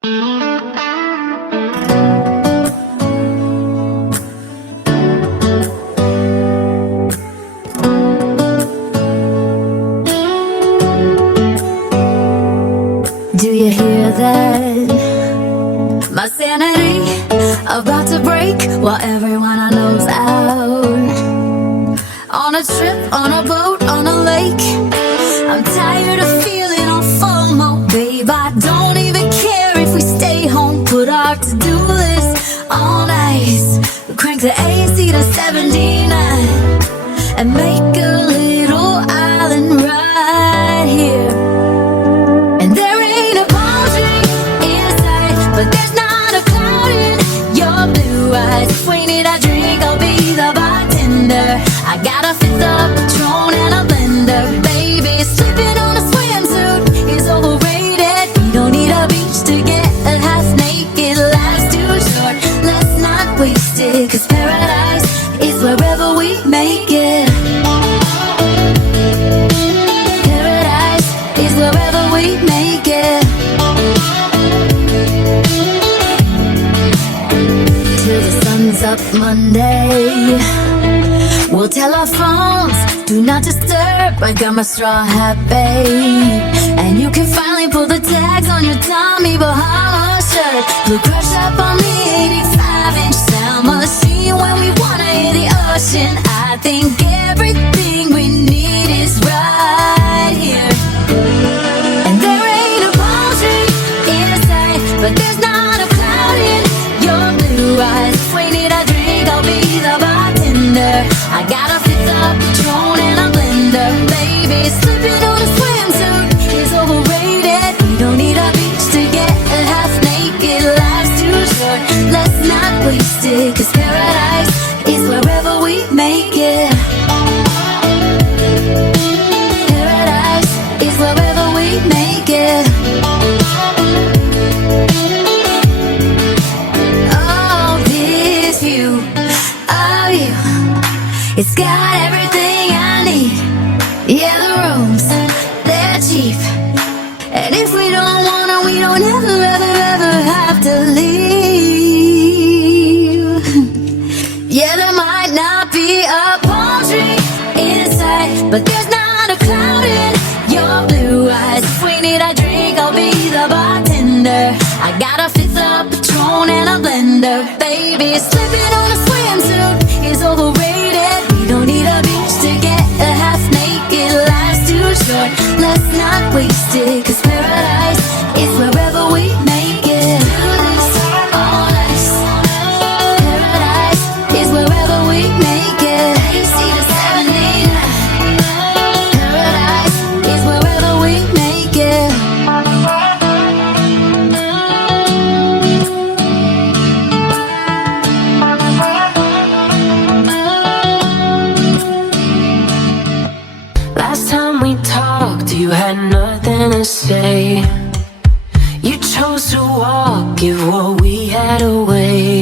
Do you hear that? My sanity about to break while everyone I know's out on a trip, on a boat, on a lake. I'm tired of feeling on FOMO, babe. I don't even care if we stay home. Put our to-do list on ice. Crank the AC to 79 and make a little island right here. And there ain't a palm tree inside, but there's not a cloud in your blue eyes. If we need a drink, I'll be the bartender. I got a fifth of Patron and a blender, baby. Slipping on a swimsuit is overrated. We don't need a beach to get half naked. Life's too short, let's not waste it. 'Cause paradise is wherever we make it. Paradise is wherever we make it. Till the sun's up Monday, we'll tell our phones, do not disturb. I got my straw hat, babe, and you can finally pull the tags on your Tommy Bahama shirt. Blue crush up on the 85-inch sound machine when we wanna hear the ocean. I think everything we need is right here. And there ain't a palm tree inside, but there's not a cloud in your blue eyes. If we need a drink, I'll be the bartender. I got a fifth of Patron and a blender, baby. Slipping on a swimsuit is overrated. We don't need a beach to get half naked. Life's too short, let's not waste it. 'Cause paradise is wherever we make it. Paradise is wherever we make it. Oh, this view of you, it's got everything I need. Yeah, the rooms, they're cheap. And if we don't wanna, we don't ever, ever, ever have to leave. Yeah, there might not be a palm tree inside, but there's not a cloud in your blue eyes. If we need a drink, I'll be the bartender. I got a fifth of Patron and a blender, baby. Slipping on a swimsuit is overrated. We don't need a beach to get half naked. Life's too short, let's not waste it. 'Cause paradise is wherever we make it. Do this on ice. Paradise is wherever we make it. AC to 79. Paradise is wherever we make it. Last time we talked, you had nothing to say. You chose to walk, give what we had away.